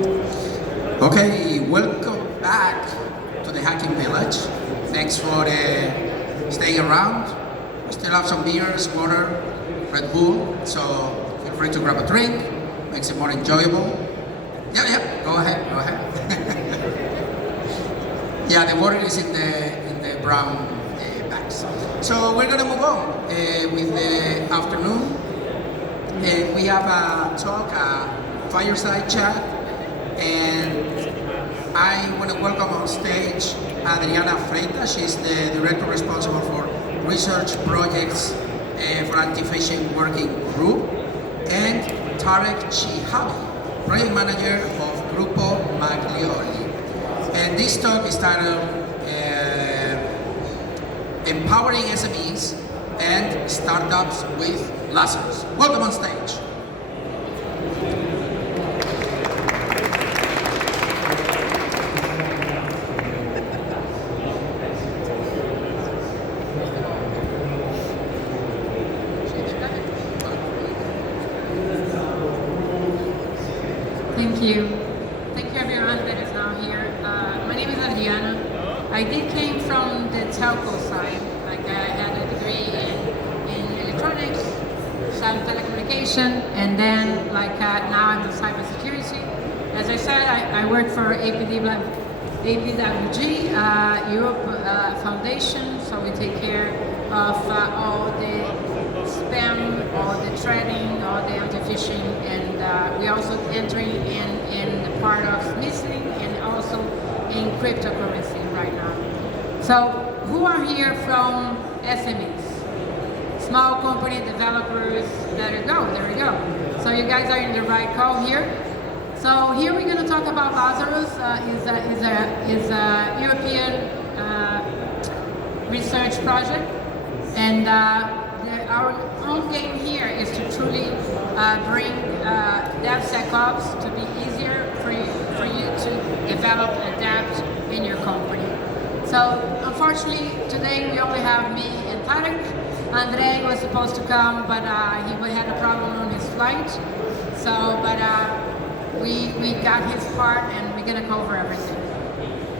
Okay, welcome back to the Hacking Village. Thanks for staying around. We still have some beers, water, Red Bull, so feel free to grab a drink. Makes it more enjoyable. Yeah, go ahead. Yeah, the water is in the brown bags. So we're gonna move on with the afternoon. We have a talk, a fireside chat, and I want to welcome on stage Adriana Freita. She's the director responsible for research projects for Anti-Phishing Working Group, and Tarek Chihabi, project manager of Grupo Maglioli. And this talk is titled Empowering SMEs and Startups with Lazarus. Welcome on stage. Thank you. Thank you everyone that is now here. My name is Adriana. I came from the telco side. Like I had a degree in electronics, telecommunication, and then now I'm in cybersecurity. As I said, I work for APWG, Europe Foundation, so we take care of all the spam, all the threading, all the anti-phishing, and we also entering in the part of missing and also in cryptocurrency right now. So who are here from SMEs? Small company developers. There we go. So you guys are in the right call here. So here we're going to talk about Lazarus. Is a European research project, and our own game here is to truly bring DevSecOps to be easier for you to develop and adapt in your company. So unfortunately today we only have me and Tarek. Andre was supposed to come, but he had a problem on his flight. So, we got his part, and we're gonna cover everything.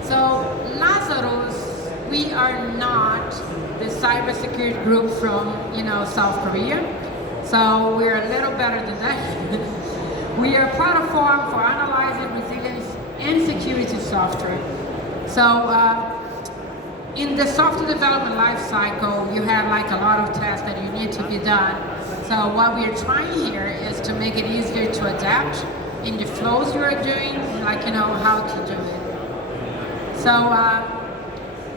So, Lazarus, we are not the cybersecurity group from South Korea. So we're a little better than that. We are a platform for analyzing resilience and security software. So. In the software development life cycle, you have a lot of tests that you need to be done. So what we are trying here is to make it easier to adapt in the flows you are doing, how to do it. So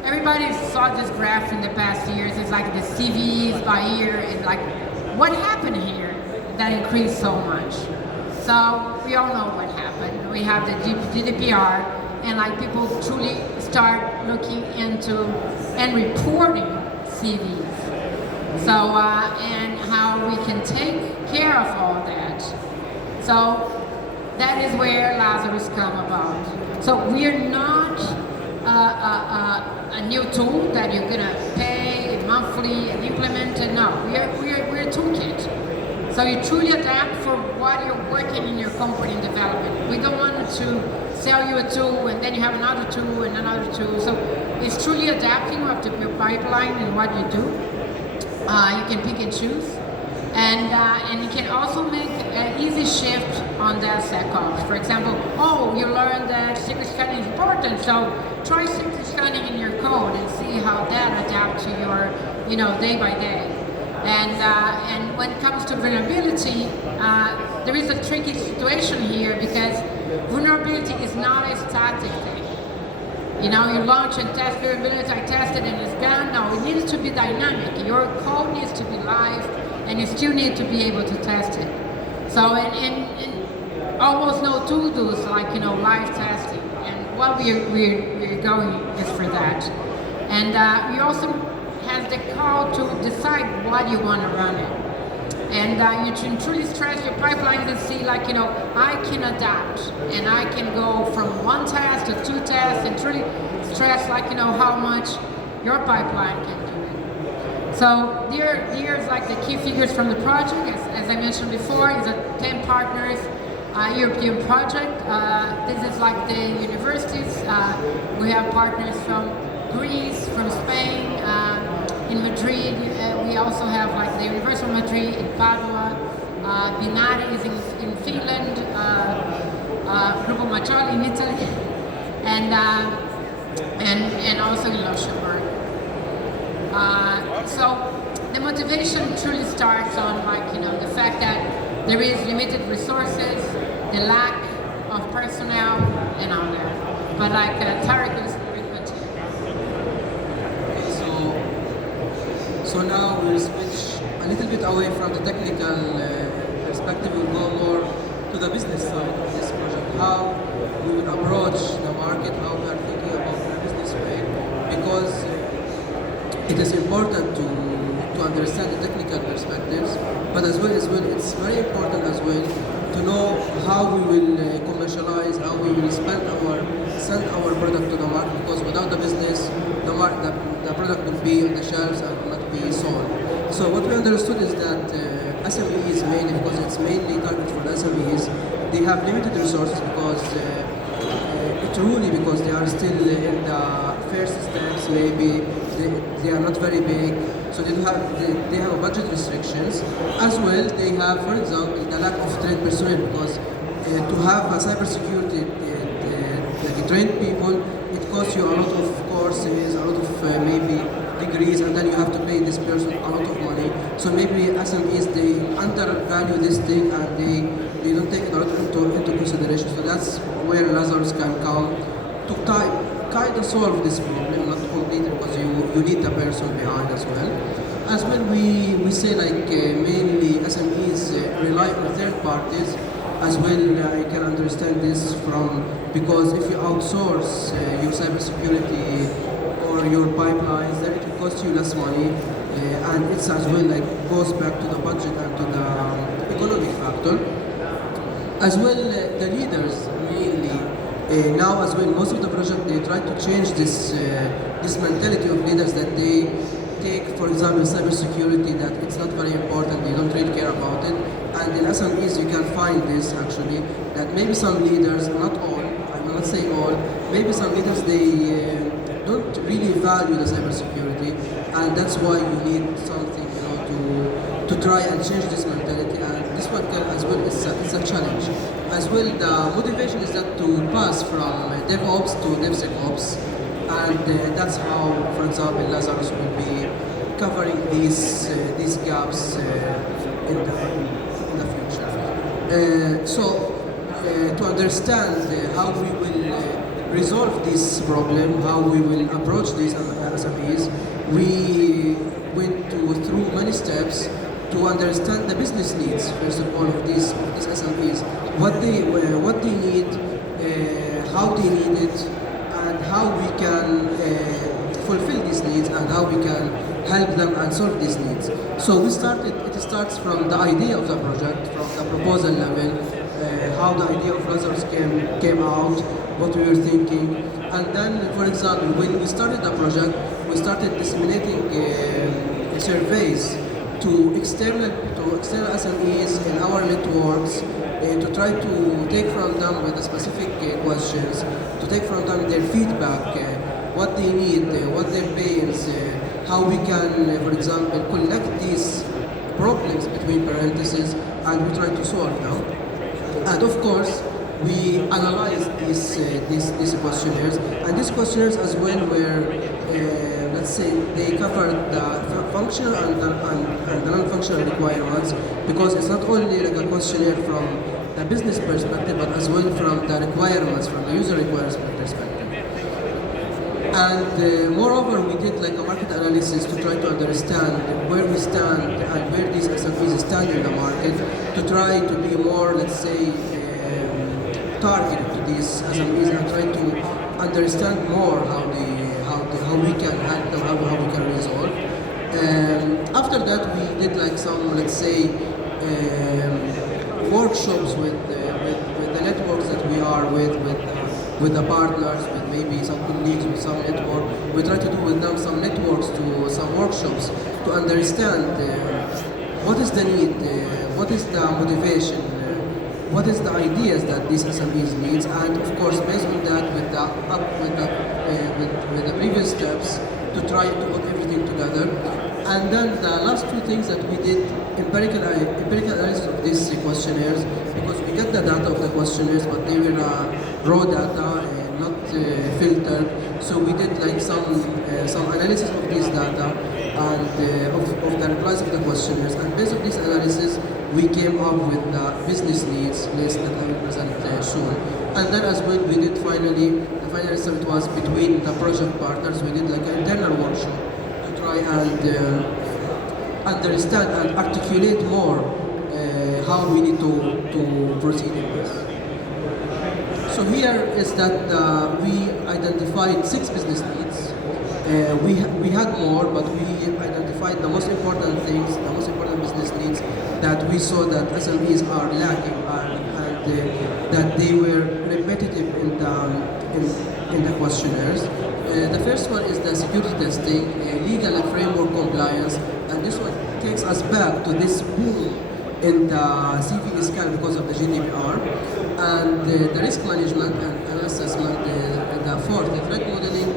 everybody saw this graph in the past years. It's like the CVEs by year, and what happened here that increased so much. So we all know what happened. We have the GDPR, and people truly start looking into and reporting CVs. So, and how we can take care of all that. So that is where Lazarus come about. So we are not a new tool that you're gonna pay monthly and implement it. No, we're a toolkit. So you truly adapt for what you're working in your company development. We don't want to sell you a tool and then you have another tool and another tool. So it's truly adapting up to your pipeline and what you do. You can pick and choose. And you can also make an easy shift on DevSecOps. For example, you learned that secret scanning is important, so try secret scanning in your code and see how that adapts to your day by day. And when it comes to vulnerability, there is a tricky situation here because vulnerability is not a static thing. You launch and test vulnerability, I tested and it's gone. No, it needs to be dynamic. Your code needs to be live, and you still need to be able to test it. So, and almost no tool does live testing. And what we're going is for that. And we also has the call to decide what you want to run it. And you can truly stress your pipelines and see I can adapt and I can go from one test to two tests and truly stress how much your pipeline can do it. So here's the key figures from the project. As I mentioned before, is 10 partners European project. This is like the universities. We have partners from Greece, from Spain, in Madrid. We also have like the University of Madrid in Padua, Binari is in Finland, Gruppo Maggiore in Italy, and also in Luxembourg. So the motivation truly starts on the fact that there is limited resources, the lack of personnel, and all that. But like Tarek is So now we'll switch a little bit away from the technical perspective. We'll go more to the business side of this project. How we will approach the market, how we are thinking about the business way, because it is important to understand the technical perspectives, but as well it's very important as well to know how we will commercialize, how we will send our product to the market, because without the business, the product will be on the shelves and will not be sold. So what we understood is that SMEs mainly, because it's mainly targeted for the SMEs, they have limited resources because they are still in the first steps, maybe they are not very big, so they have budget restrictions. As well, they have, for example, the lack of trained personnel, because to have a cybersecurity trained people, it costs you a lot of courses, a lot of maybe degrees, and then you have to pay this person a lot of money. So maybe SMEs, they undervalue this thing and they don't take it a lot into consideration. So that's where Lazarus can come to kind of solve this problem, not completely, because you need the person behind as well. As well, we say mainly SMEs rely on third parties. As well, I can understand this because if you outsource your cybersecurity or your pipelines, then it will cost you less money, and it's as well goes back to the budget and to the economic factor. As well, the leaders mainly now as well, most of the project they try to change this mentality of leaders that they take, for example, cybersecurity, that it's not very important, they don't really care about it. And in SMEs you can find this actually, that maybe some leaders, not all, I will not say all, maybe some leaders they don't really value the cybersecurity, and that's why you need something to try and change this mentality. And this one as well it's a challenge. As well, the motivation is that to pass from DevOps to DevSecOps, and that's how, for example, Lazarus will be covering these gaps in the future. To understand how we will resolve this problem, how we will approach these SMEs, we went through many steps to understand the business needs, first of all, of these SMEs, what they need, how they need it, and how we can fulfill these needs, and how we can help them and solve these needs. So it starts from the idea of the project, from the proposal level, how the idea of Lazarus came out, what we were thinking, and then, for example, when we started the project, we started disseminating surveys to external SMEs in our networks, to try to take from them with the specific questions, to take from them their feedback, what they need, what their pains, how we can, for example, collect these problems between parentheses, and we try to solve them. And of course, we analyze these questionnaires, and these questionnaires as well were, let's say, they cover the functional and the non-functional requirements, because it's not only like a questionnaire from the business perspective, but as well from the requirements, from the user requirements perspective. And moreover, we did like a market analysis to try to understand where we stand and where these SMEs stand in the market, to try to be more, let's say, targeted to these SMEs, and try to understand more how we can help them, how we can resolve. After that, we did like some, let's say, workshops with the networks that we are with the partners, with maybe some colleagues, with some network. We try to do with them some networks, some workshops, to understand what is the need, what is the motivation what is the ideas that these SMEs needs, and of course based on that with the previous steps to try to put everything together. And then the last two things that we did, empirical analysis of these questionnaires, because we get the data of the questionnaires, but they were raw data, not filtered. So we did like some analysis of these data and of the replies of the questionnaires. And based on this analysis, we came up with the business needs list that I will present soon. And then as well, we did the final step was between the project partners. We did like an internal workshop to try and understand and articulate more how we need to proceed in this. So here is that we identified 6 business needs. We had more, but we identified the most important things, the most important business needs that we saw that SMEs are lacking and that they were repetitive in the questionnaires. The first one is the security testing, legal and framework compliance, and this one takes us back to this boom in the CV scan because of the GDPR, and the risk management and assessment, the fourth, the threat modeling,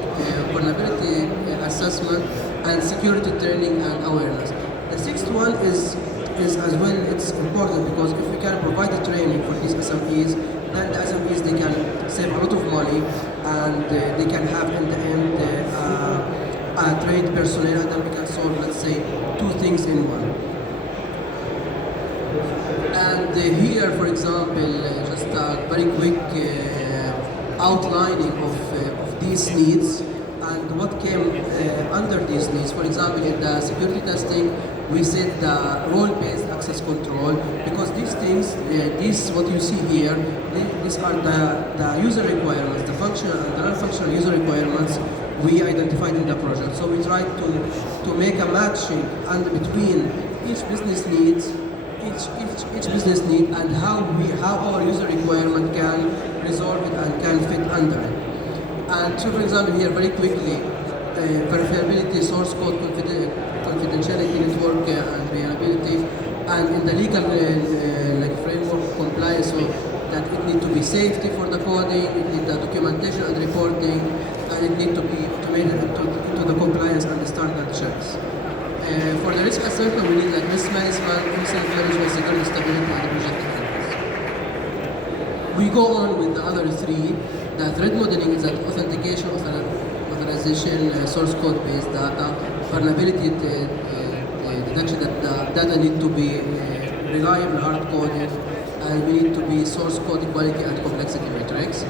vulnerability assessment, and security training and awareness. The sixth one is as well, it's important because if we can provide the training for these SMEs, then the SMEs, they can save a lot of money and they can have in the end a trained personnel, and then we can solve, let's say, 2 things in one. And here, for example, just a very quick outlining of these needs and what came under these needs. For example, in the security testing, we set the role-based access control, because these things, what you see here, these are the user requirements, the functional and the non-functional user requirements we identified in the project. So we tried to make a matching between each business needs, each business need, and how our user requirement can resolve it and can fit under it. And so, for example, here very quickly, verifiability, source code confidentiality, network and reliability, and in the legal framework compliance, so that it need to be safety for the coding, it need the documentation and reporting, and it need to be automated into the compliance and the standard checks. For the risk assessment, we need like risk management, incident management, security stability, and project effectiveness. We go on with the other 3. The threat modeling is that authentication, authorization, source code based data, vulnerability detection, that the data need to be reliable, hard coded, and we need to be source code quality and complexity metrics.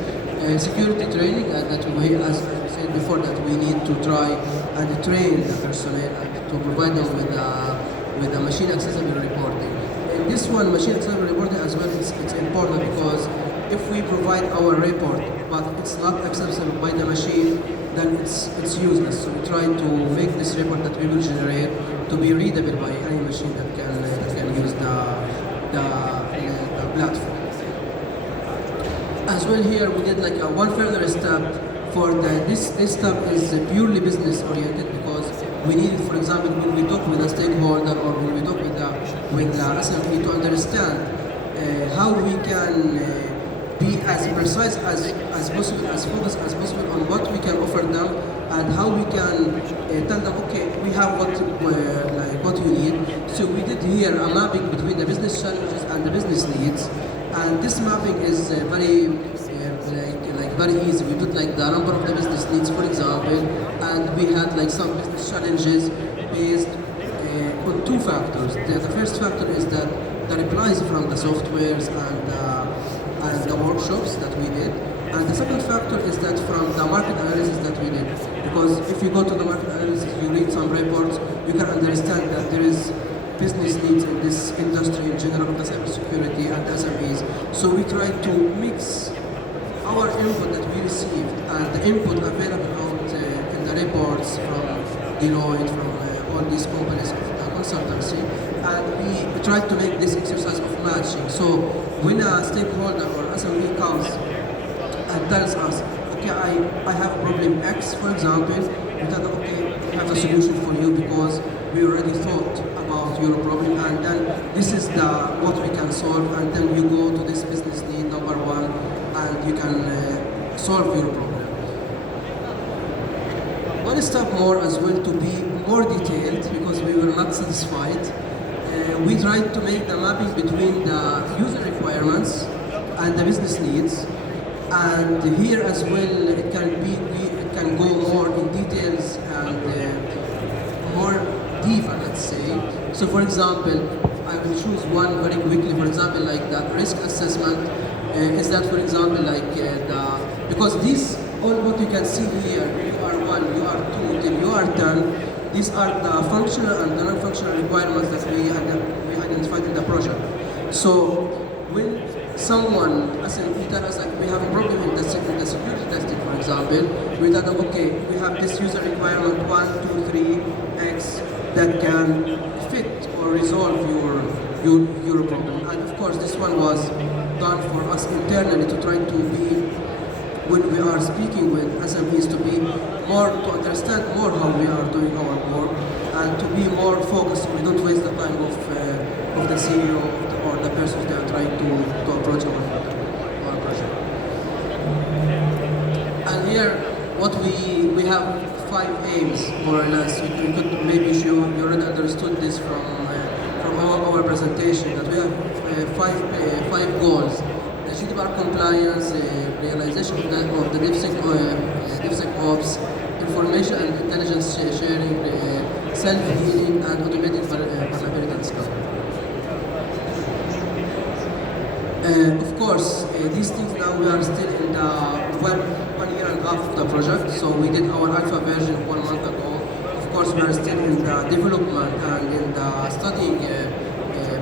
Security training, that we, as we said before, that we need to try and train the personnel and to provide them with a machine accessible reporting. And this one, machine accessible reporting as well, it's important because if we provide our report but it's not accessible by the machine, then it's useless. So we try to make this report that we will generate to be readable by any machine that can use the platform. As well, here we did like one further step for this step is purely business oriented, because we need, for example, when we talk with a stakeholder or when we talk with the SME, to understand how we can be as precise as possible, as focused as possible on what we can offer them, and how we can tell them, okay, we have what you need. So we did here a mapping between the business challenges and the business needs, and this mapping is very easy. We put like the number of the business needs, for example, and we had like some business challenges based on 2 factors. The first factor is that the replies from the softwares and the workshops that we did. And the second factor is that from the market analysis that we did. Because if you go to the market analysis, you read some reports, you can understand that there is business needs in this industry in general, the cybersecurity and SMEs. So we try to mix our input that we received and the input available out in the reports from Deloitte, from all these companies of the consultancy, and we tried to make this exercise of matching. So when a stakeholder or SME comes and tells us, okay, I have a problem X, for example, we tell them, okay, we have a solution for you because we already thought about your problem, and then this is what we can can solve, and then you go to this business need number one, and you can solve your problem. One step more as well to be more detailed, because we were not satisfied. We tried to make the mapping between the user requirements and the business needs, and here as well it can go more in details and more deeper, let's say. So for example, I will choose one very quickly. For example, like the risk assessment is that, for example, like because these all what you can see here, UR1, UR2 till UR10, these are the functional and the non-functional requirements that we identified in the project. So when someone, SME, tell us like we have a problem in the security testing, for example, we tell them, okay, we have this user requirement 1, 2, 3, X that can fit or resolve your problem. And of course, this one was done for us internally to try to be, when we are speaking with SMEs, to be more, to understand more how we are doing our work, and to be more focused, so we don't waste the time of the CEO or the person they are trying to approach our project. And here, what we have 5 aims, more or less. You could maybe show, you already understood this from our presentation, that we have 5 goals. The GDPR compliance, realization of the DevSecOps, information and intelligence sharing, self-healing, and automated vulnerability discovery. Of course, these things now we are still in the 1 year and a half of the project, so we did our alpha version 1 month ago. Of course, we are still in the development and in the studying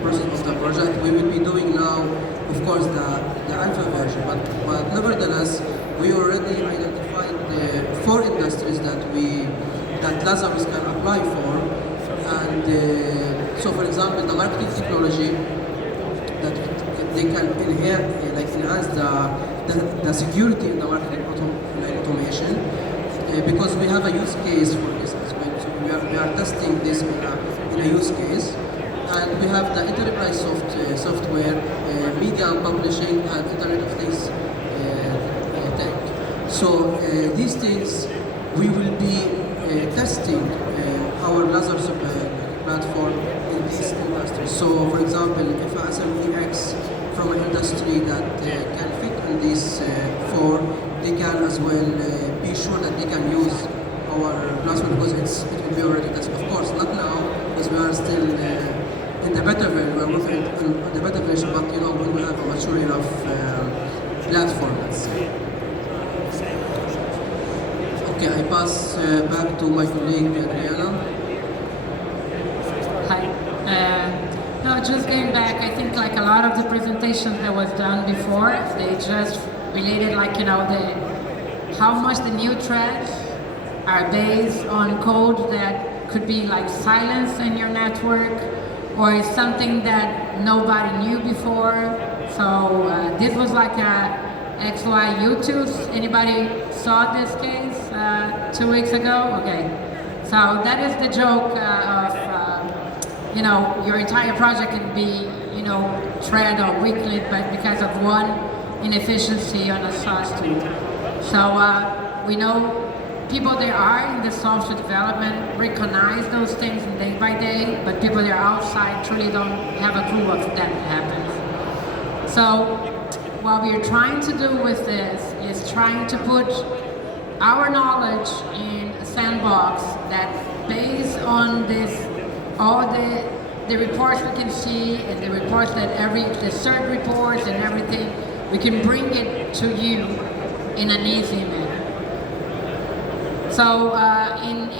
process of the project. We will be doing now, of course, the alpha version, but nevertheless, we already identified the 4 industries that Lazarus can apply for, and so for example, the marketing technology, that they can enhance the security in the marketing automation, because we have a use case for this as well. So we are testing this in a use case. And we have the enterprise software, media and publishing, and Internet of Things tech. So these things, we will be testing our Lazarus platform in these industries. So for example, if a SMEx from an industry that can fit in these 4, they can as well be sure that they can use our platform, because it will be already tested. Of course, not now, because we are still in the beta version. We're working on the beta version, but when we have a mature enough platform, let's say. Okay, I pass back to my colleague Adriana. Hi. No, just going back, I think like a lot of the presentations that was done before, they just related how much the new threats are based on code that could be like silenced in your network, or is something that nobody knew before. So this was like a XY YouTube. Anybody saw this case 2 weeks ago? Okay. So that is the joke of your entire project can be thread or weakened, but because of one inefficiency on a source tool. So we know people that are in the software development recognize those things day by day, but people that are outside truly don't have a clue of that happens. So what we are trying to do with this is trying to put our knowledge in a sandbox that, based on this, all the reports we can see and the reports that the CERT reports and everything, we can bring it to you in an easy manner. So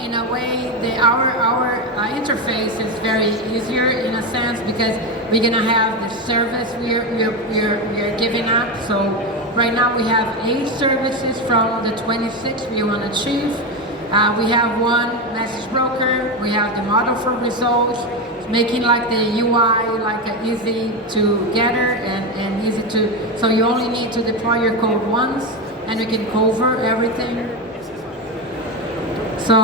in a way, our interface is very easier in a sense, because we're gonna have the service we're giving up. So right now we have 8 services from the 26 we want to achieve. We have one message broker. We have the model for results, making like the UI easy to gather and easy to. So you only need to deploy your code once, and we can cover everything. So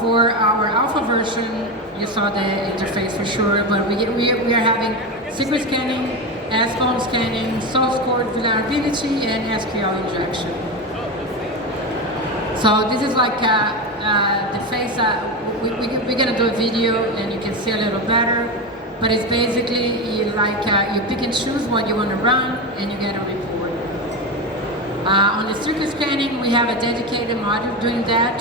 for our alpha version, you saw the interface for sure, but we are having secret scanning, S-phone scanning, source code vulnerability, and SQL injection. So this is like the face. We're gonna do a video, and you can see a little better. But it's basically you pick and choose what you want to run, and you get a report. On the secret scanning, we have a dedicated module doing that,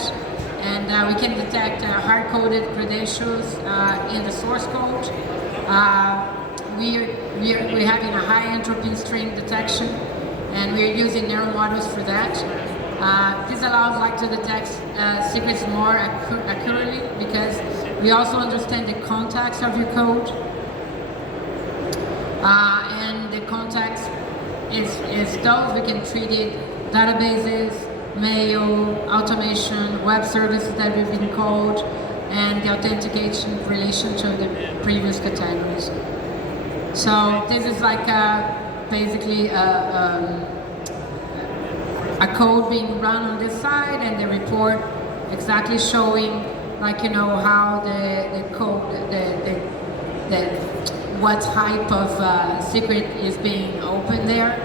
and we can detect hard-coded credentials in the source code. We're having a high entropy string detection, and we're using neural models for that. This allows to detect secrets more accurately because we also understand the context of your code. And the context is those we can treat it databases, mail, automation, web services that we've been called, and the authentication in relation to the previous categories. So this is basically a code being run on this side, and the report exactly showing how the code, what type of secret is being opened there.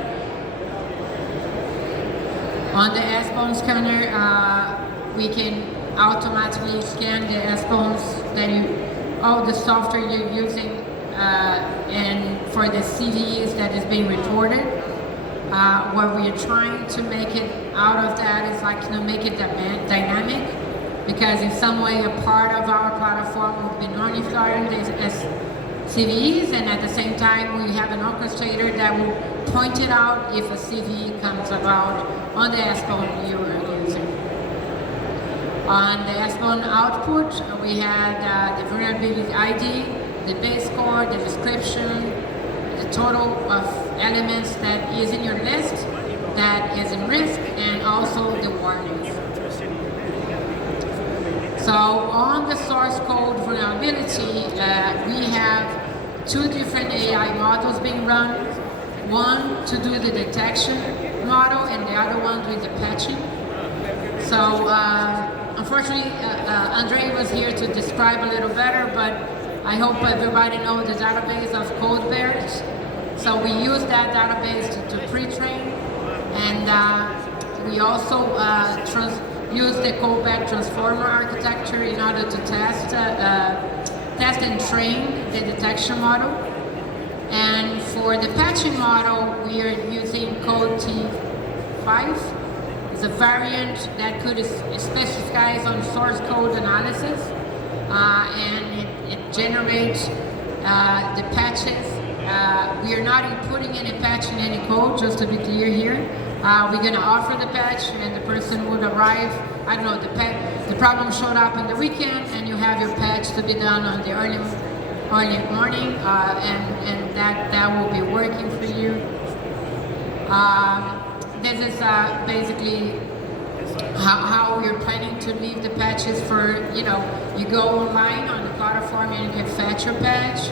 On the S-phone scanner, we can automatically scan the S-phones all the software you're using, and for the CVEs that is being reported. What we are trying to make it out of that is make it dynamic, because in some way a part of our platform will be monitoring these CVEs, and at the same time we have an orchestrator that will point it out if a CVE comes about on the S-phone you are using. On the S-phone output, we had the vulnerability ID, the base score, the description, the total of elements that is in your list that is in risk, and also the warnings. So on the source code vulnerability, we have two different AI models being run. One to do the detection model, and the other one with the patching. So unfortunately, Andre was here to describe a little better, but I hope everybody knows the database of code bears. So we use that database to pre-train, and we also use the callback transformer architecture in order to test and train the detection model. And for the patching model, we are using code T5. It's a variant that could specify on source code analysis, and it generates the patches. We are not inputting any patch in any code, just to be clear here. We're going to offer the patch, and the person would arrive. I don't know, the problem showed up on the weekend, and you have your patch to be done on the early morning, and that will be working for you. This is basically how we're planning to leave the patches for, you go online on the platform and you can fetch your patch,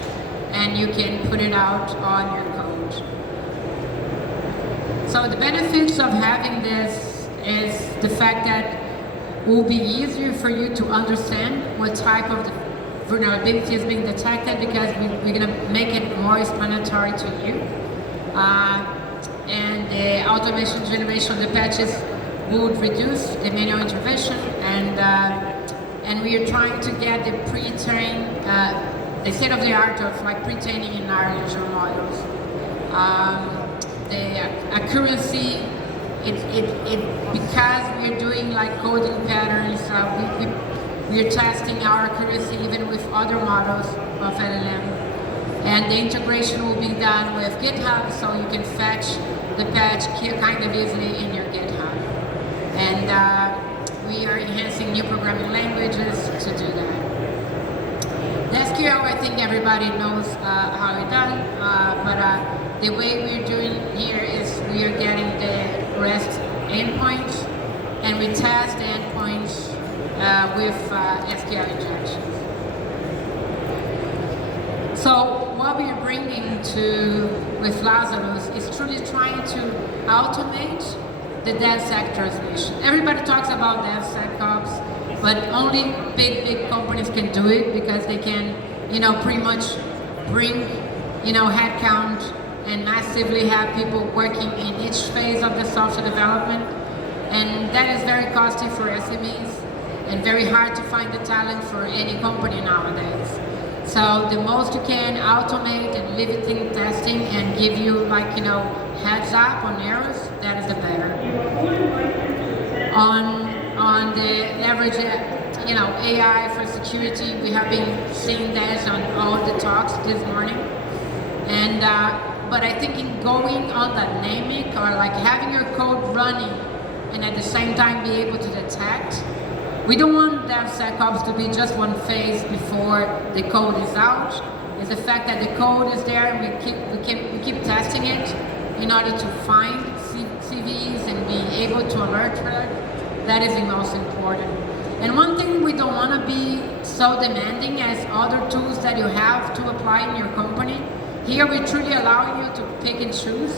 and you can put it out on your code. So the benefits of having this is the fact that it will be easier for you to understand what type of vulnerability is being detected, because we're going to make it more explanatory to you. And the automation generation of the patches would reduce the manual intervention, and we are trying to get the pre-train, the state of the art of pre-training in our language models. The accuracy, because we're doing coding patterns, we are testing our accuracy even with other models of LLM. And the integration will be done with GitHub, so you can fetch the patch kind of easily in your GitHub. And we are enhancing new programming languages to do that. The SQL, I think everybody knows how it's done, but the way we're doing here is we are getting the REST endpoints, and we test the endpoints with SQL injections. So what we are bringing with Lazarus is truly trying to automate the DevSec transmission. Everybody talks about DevSecOps, but only big companies can do it, because they can, pretty much bring, headcount and massively have people working in each phase of the software development. And that is very costly for SMEs and very hard to find the talent for any company nowadays. So the most you can automate and leave it in testing and give you heads up on errors, that is the better. On the leverage, AI for security, we have been seeing that on all the talks this morning. And but I think in going on dynamic or having your code running and at the same time be able to detect, we don't want DevSecOps to be just one phase before the code is out. It's the fact that the code is there and we keep testing it in order to find CVEs and being able to alert her. That is the most important. And one thing we don't want to be so demanding as other tools that you have to apply in your company. Here we truly allow you to pick and choose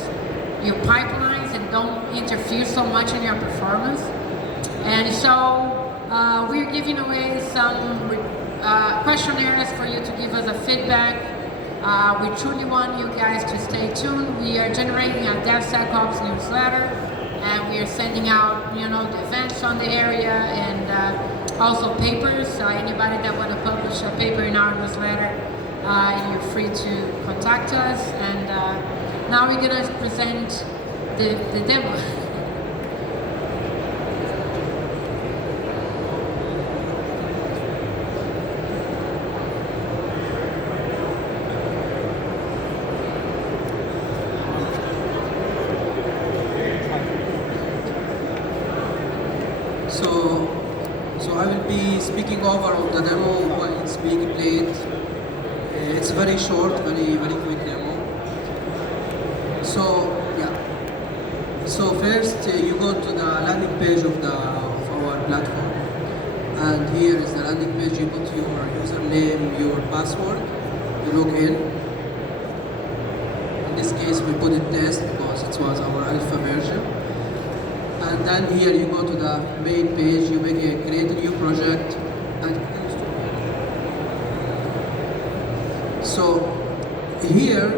your pipelines and don't interfere so much in your performance. And so we're giving away some questionnaires for you to give us a feedback. We truly want you guys to stay tuned. We are generating a DevSecOps newsletter, and we are sending out, the events on the area and also papers. Anybody that want to publish a paper in our newsletter, you're free to contact us. And now we're going to present the demo. So I will be speaking over on the demo while it's being played. It's very short, very quick demo. So yeah. So first you go to the landing page of our platform, and here is the landing page. You put your username, your password, you log in. In this case, we put it test because it was our alpha version. And then here you go to the main page, you create a new project, and so here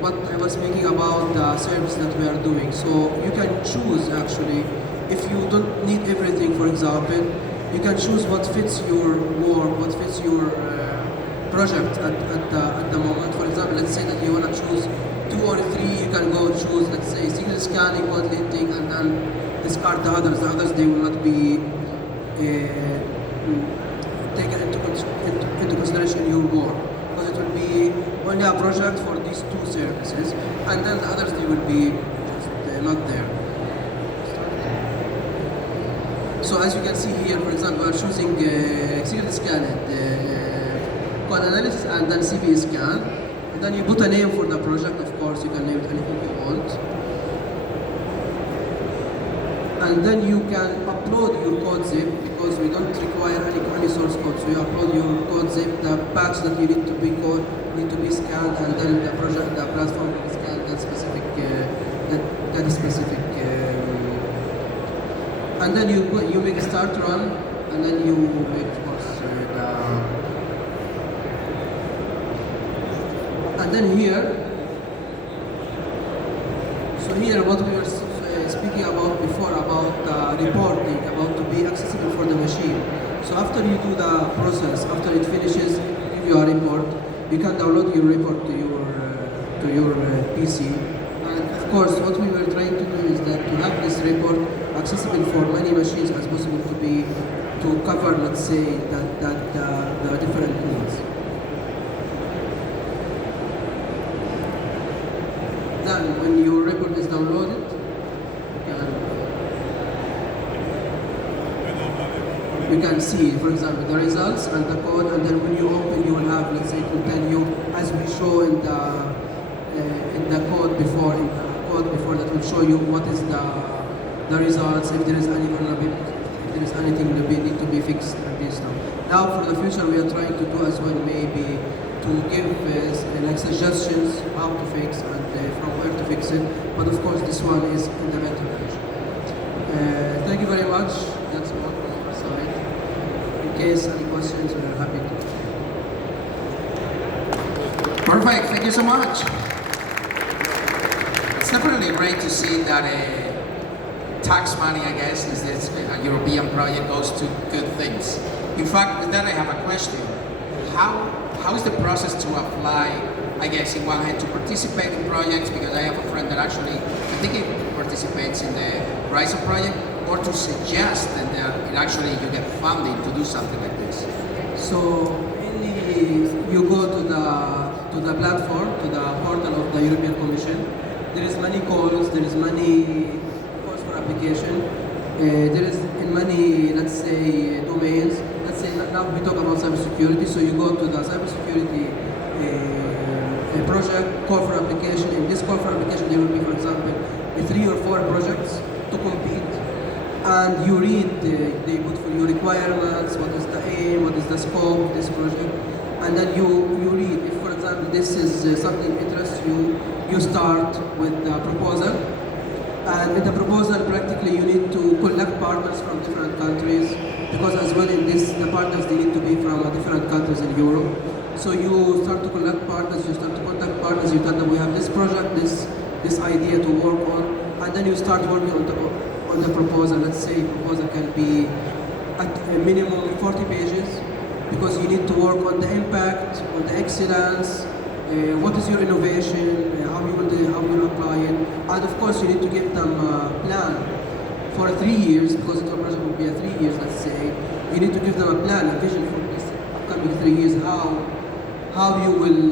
what I was speaking about the service that we are doing. So you can choose actually, if you don't need everything, for example, you can choose what fits your work, what fits your project at the moment. For example, let's say that you want to choose 2 or 3, you can go choose, let's say, single scanning, code linting, and then discard the others. The others, they will not be taken into consideration in your work, because it will be only a project for these 2 services, and then the others, they will be just not there. So as you can see here, for example, we are choosing single scan, code analysis, and then CV scan, and then you put a name for the project. Of course, you can name it anything you want. And then you can upload your code zip, because we don't require any source code. So you upload your code zip, the patch that you need to be scanned, and then the project, the platform will scan that specific, and then you make a start run, and then you make, of course, and then here. So here, what we were speaking about before, about reporting, about to be accessible for the machine. So after you do the process, after it finishes, give you a report, you can download your report to your PC. And of course, what we were trying to do is that to have this report accessible for many machines as possible, to cover, let's say, the different needs. Then, when your report is downloaded, you can see, for example, the results and the code, and then when you open, you will have, let's say, it will tell you, as we show in the code before, that will show you what is the results, if there is any vulnerability, if there is anything that need to be fixed, and this stuff. Now, for the future, we are trying to do as well, maybe to give suggestions how to fix and from where to fix it. But of course, this one is in the beta version. Thank you very much. That's all from our side. In case any questions, we are happy to. Perfect, thank you so much. It's definitely great to see that tax money, I guess, is this a European project goes to good things. In fact, with that I have a question. How is the process to apply, I guess, in one hand to participate in projects, because I have a friend that actually, I think he participates in the Horizon project, or to suggest that it actually you get funding to do something like this? So mainly you go to the platform, to the portal of the European Commission. There is many calls, there is many calls for application. There is in many, let's say, domains. Let's say now we talk about cybersecurity, so you go to the cybersecurity project, call for application. In this call for application, there will be, for example, 3 or 4 projects to compete. And you read, they put for you requirements, what is the aim, what is the scope of this project, and then you read. If, for example, this is something interests you, you start with the proposal. And in the proposal, practically you need to collect partners from different countries, because as well in this, the partners, they need to be from different countries in Europe. So you start to collect partners, you start to contact partners, you tell them we have this project, this idea to work on, and then you start working on the proposal. Let's say proposal can be at a minimum 40 pages, because you need to work on the impact, on the excellence, what is your innovation, how you will apply it, and of course you need to give them a plan for 3 years, because the project will be 3 years. Let's say you need to give them a plan, a vision for this upcoming 3 years, how you will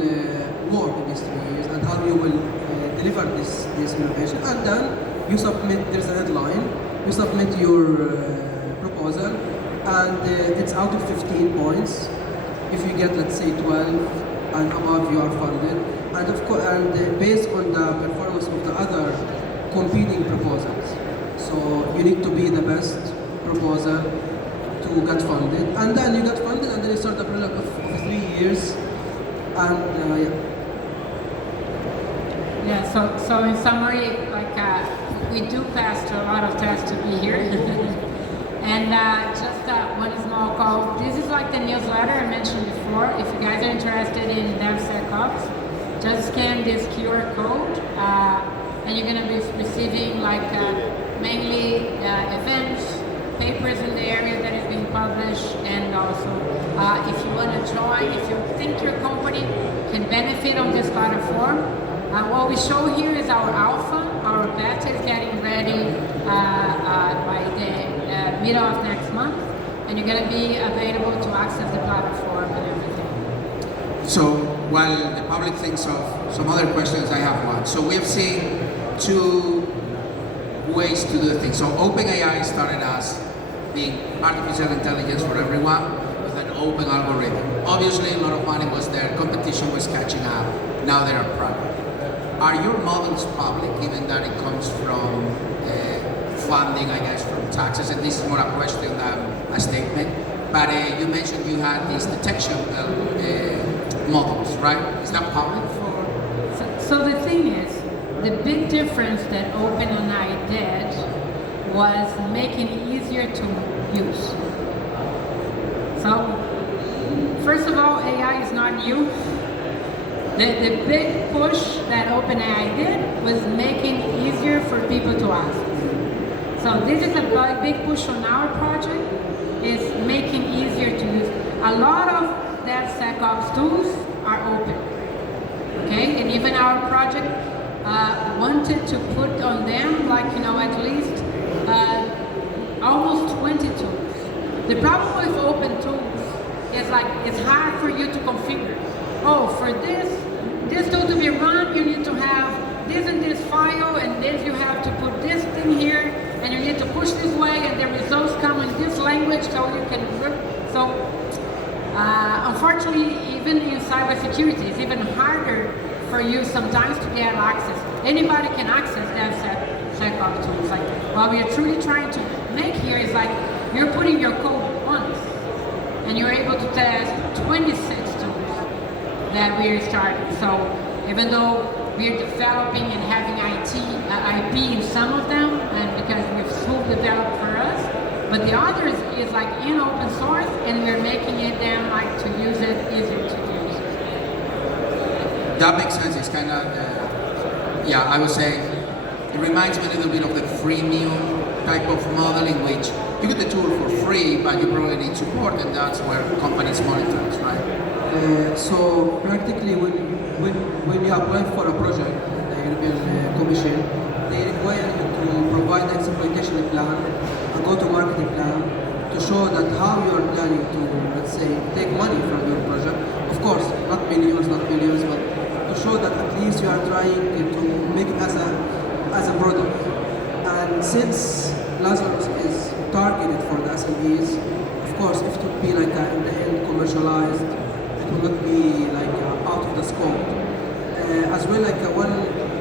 work in these 3 years, and how you will deliver this innovation, and then you submit. There's a deadline. You submit your proposal, and it's out of 15 points. If you get, let's say, 12 and above, you are funded. And of course, based on the performance of the other competing proposals. So you need to be the best proposal to get funded, and then you get funded, and then you start the project of 3 years. And So in summary, like we do pass through a lot of tests to be here. And just one small call. This is like the newsletter I mentioned before. If you guys are interested in DevSecOps, just scan this QR code, and you're going to be receiving like mainly events, papers in the area that is being published, and also if you want to join, if you think your company can benefit on this platform. What we show here is our alpha. Our beta is getting ready by the middle of next month, and you're going to be available to access the platform and everything. So while the public thinks of some other questions, I have one. So we have seen 2 ways to do things. So OpenAI started as being artificial intelligence for everyone with an open algorithm. Obviously, a lot of money was there, competition was catching up. Now they are private. Are your models public, given that it comes from funding, I guess, from taxes? And this is more a question than a statement. But you mentioned you had these detection models, right? Is that public? So the thing is, the big difference that OpenAI did was making it easier to use. So, first of all, AI is not new. The big push that OpenAI did was making it easier for people to access. So this is a big push on our project, is making it easier to use. A lot of DevSecOps tools are open, okay? And even our project wanted to put on them, like, at least almost 20 tools. The problem with open tools is like, it's hard for you to configure. Oh, for this tool to be run, you need to have this and this file, and this you have to put this thing here, and you need to push this way, and the results come in this language, so you can. So, unfortunately, even in cybersecurity, it's even harder for you sometimes to get access. Anybody can access DevSecOps tools. Like, what we are truly trying to make here is like, you're putting your code once, and you're able to test 26 tools that we're starting. So even though we're developing and having IP in some of them, and because we've full developed for us, but the others is like in open source, and we're making it them like to use it easier to use. That makes sense. It's kind of, yeah, I would say it reminds me a little bit of the freemium type of model in which you get the tool for free, but you probably need support, and that's where companies monitor us, right? So practically, when you apply for a project in the European Commission, they require you to provide an exploitation plan, a go-to-market plan, to show that how you are planning to, let's say, take money from your project. Of course, not millions, but to show that at least you are trying to make it as a product. And since Lazarus is targeted for the SMEs, of course, if it would be like in the end commercialized, it will not be like out of the scope. As well, like one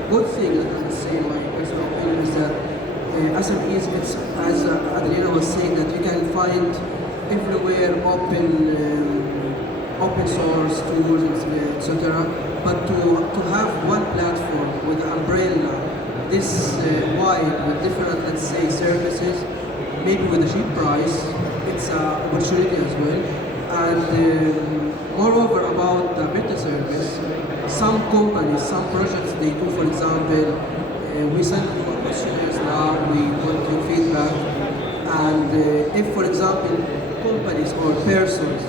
good thing that I would say in my personal opinion is that SMEs, it's, as Adriana was saying, that you can find everywhere open source tools, etc. But to have one platform with an umbrella this wide with different, let's say, services, maybe with a cheap price, it's an opportunity as well. And moreover, about the better service, some companies, some projects they do, for example, we send to our questionnaires now, we want your feedback, and if, for example, companies or persons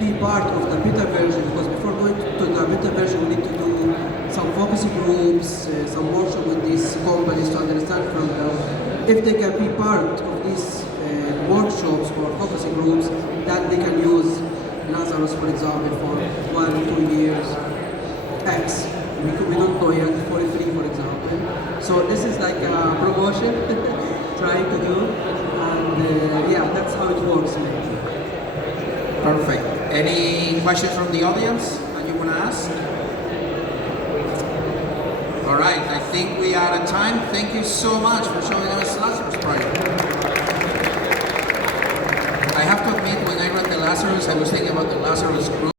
be part of the beta version, because before going to the beta version we need to do some focus groups, some workshop with these companies to understand from them. If they can be part of these workshops or focus groups, then they can use Lazarus, for example, for 1-2 years, X. We don't know yet, for free, for example. So this is like a promotion trying to do, and yeah, that's how it works. Perfect. Any questions from the audience that you want to ask? All right, I think we are out of time. Thank you so much for showing us Lazarus project. I have to admit, when I read the Lazarus, I was thinking about the Lazarus group.